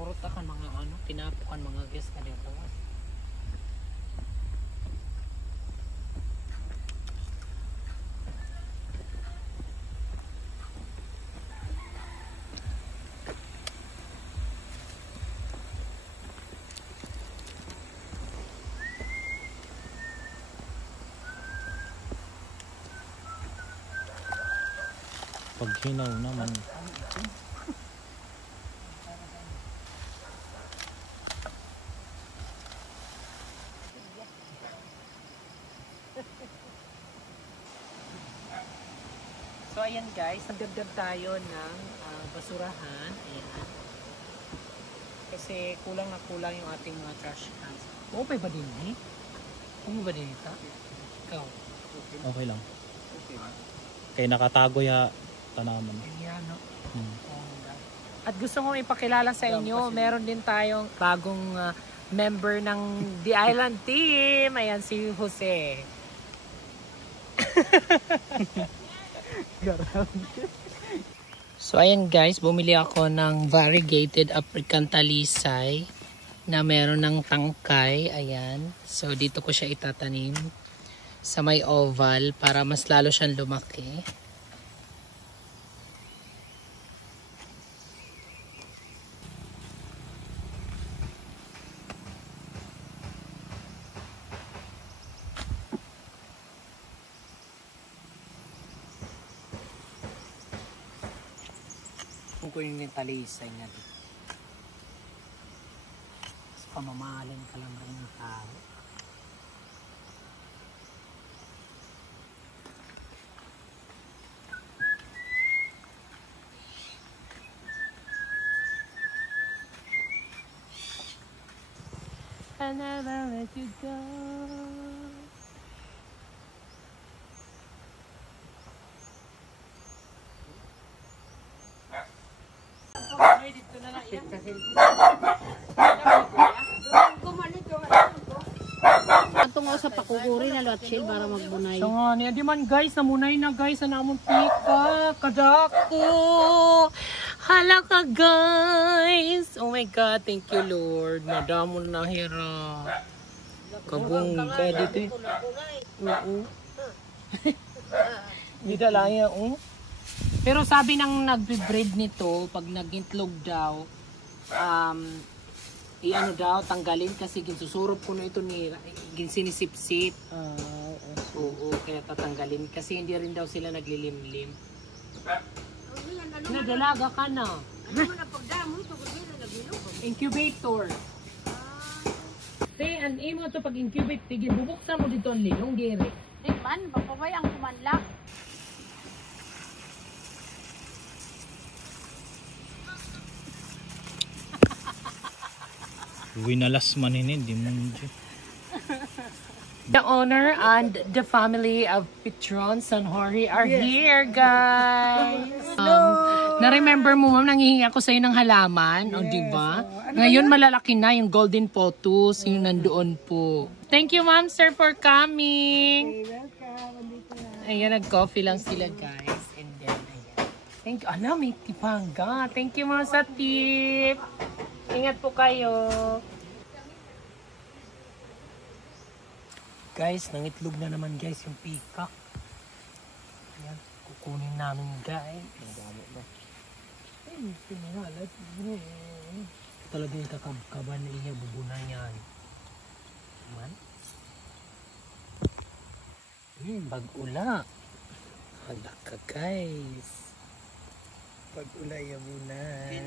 murot akan mga ano, tinapukan mga guest na dito. Pag hinaw naman. So ayan guys, nagdagdag tayo ng basurahan. Ayan. Kasi kulang na kulang yung ating mga trash cans. Okay ba din eh? Kung ba din ito? Ikaw? Okay lang. Kaya nakatago ya tanaman. Ayan no? Hmm. At gusto kong ipakilala sa inyo, meron din tayong bagong member ng The Island Team. Ayan si Jose. So ayan guys, bumili ako ng variegated African talisay na meron ng tangkay. Ayan. So dito ko siya itatanim sa may oval para mas lalo siyang lumaki. Kung kunin yung talisay nga dito. Mas pamamahalin ka lang rin ng tao. I never let you go. Atong sa pakukuri na lotsil para magbunay. So nga niya di man guys, namunay na guys sa namon pika kadako. Hala ka guys. Oh my god, thank you Lord. Madamon na hira. Kabungga dito. Oo. Dito lang yan, oh. Pero sabi ng nagbe-breed nito, pag nagintlog daw, i-ano daw, tanggalin kasi ginsusurop ko na ito ni ginsinisip-sip. Oo, kaya tatanggalin kasi hindi rin daw sila naglilimlim. Nagalaga ka na. Incubator. Say, an imo to pag incubate, tigil bubuksan mo dito ang lilong giri. Man, mapabay ang kumanlak. Winalas man ini, di mo The owner and the family of Petron San Jorge are here, guys. Na-remember mo, ma'am, nanghihingi ako sa'yo ng halaman, o diba? Ngayon malalaki na yung golden potus, yung nandoon po. Thank you, ma'am, sir, for coming. Ayan, nag-coffee lang sila, guys. And then, ayan. Thank you. Ala, may tipanga. Thank you, ma'am, sa tip. Ingat po kayo. Guys, nangitlog na naman guys yung peacock. Ayan, kukunin namin guys. Ang dami ba? Ay, pinahalat. Talaga yung kakabkaban na iya, bubunan yan. Man? Bag-ula. Hala ka guys. Bag-ula yung bunay.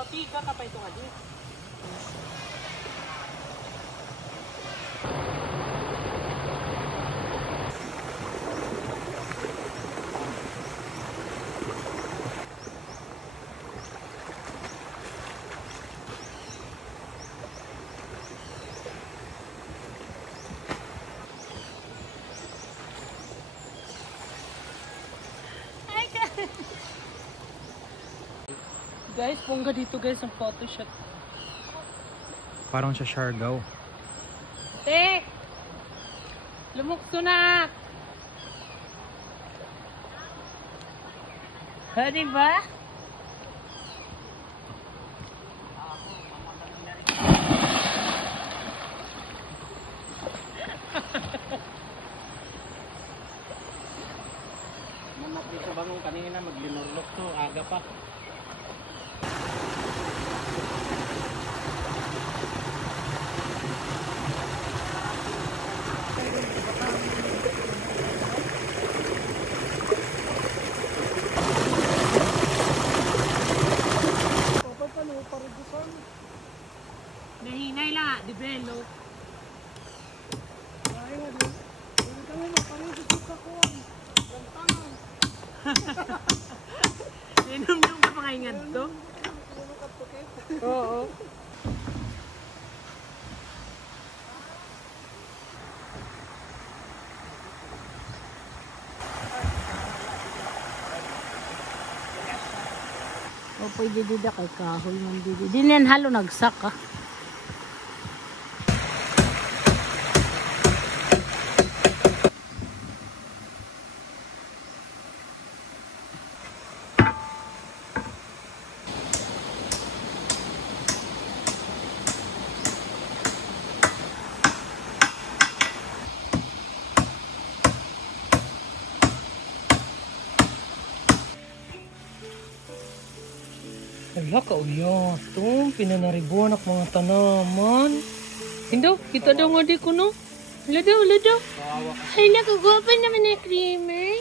Mapiga ka pa ito nga din. Guys, bongga dito guys ang photoshoot. Parang sa Siargao. Te! Lumukto na! Ha, diba? Dito bangon kanina maglinurlok to, aga pa. Nahinay lang, develop. Inom-inom ka pa kayo nga to? Oo. O pwede dida kay kahoy man didi. Di niyan halo nagsak ah. Hala ka uya, ito, pinanaribuan ak mga tanaman. Hindi, kita daw nga di ko no. Hala daw, hala daw. Ay, nakagwapan naman na creamer.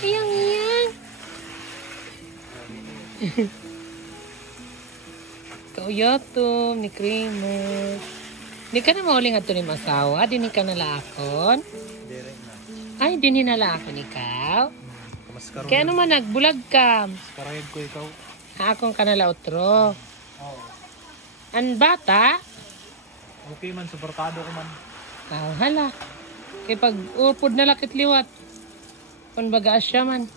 Ayang yan. Kauya to, ni creamer. Di ka na mauling ato ni masawa, di ni ka nalakon. Ay, di ni nalakon ikaw. Kaya naman nagbulag ka. Karayag ko ikaw. Akong kanala otro. An bata? Okay man, suportado ko man. Hala. Kaya pag upod na lakit liwat. Kung baga asya man.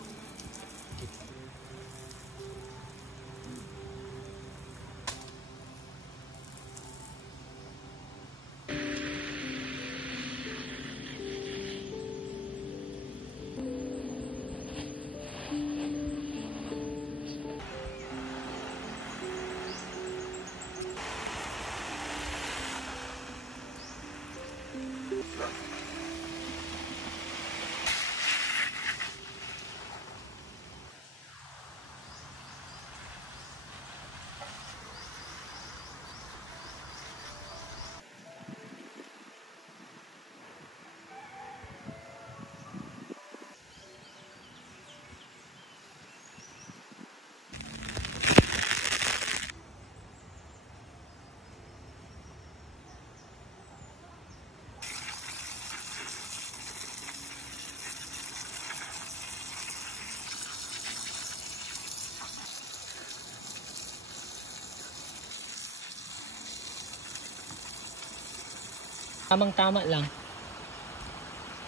Tamang-tama lang.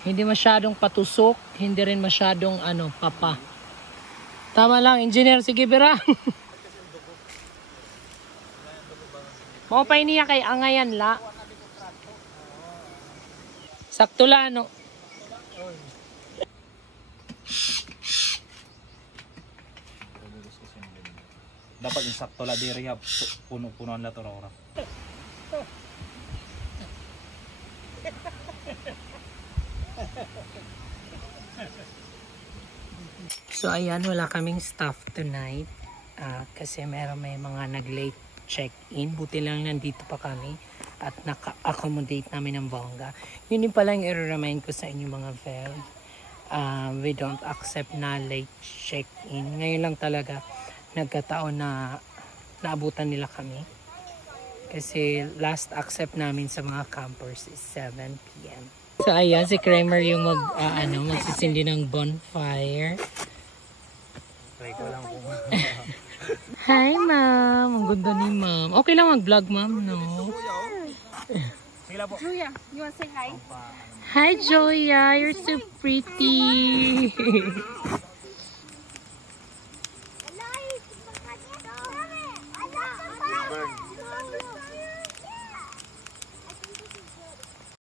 Hindi masyadong patusok, hindi rin masyadong papa. Tama lang, engineer. Sige, bira. Mau pa niya kay angayan la. Sakto la, no? Dapat yung sakto la di rehab. Puno-punuan la to ra. So ayan, wala kaming staff tonight kasi may mga nag-late check-in. Buti lang nandito pa kami at naka-accommodate namin ng bongga. Yun din pala yung i-remind ko sa inyo mga Vel. We don't accept na late check-in. Ngayon lang talaga nagkataon na naabutan nila kami. Kasi last accept namin sa mga campers is 7 PM. So ayan, si Kramer yung magsisindi ng bonfire. Try ko lang po. Hi ma'am, ang ganda ni ma'am. Okay lang mag-vlog ma'am, no? Julia, you wanna say hi? Hi Joya, you're so pretty.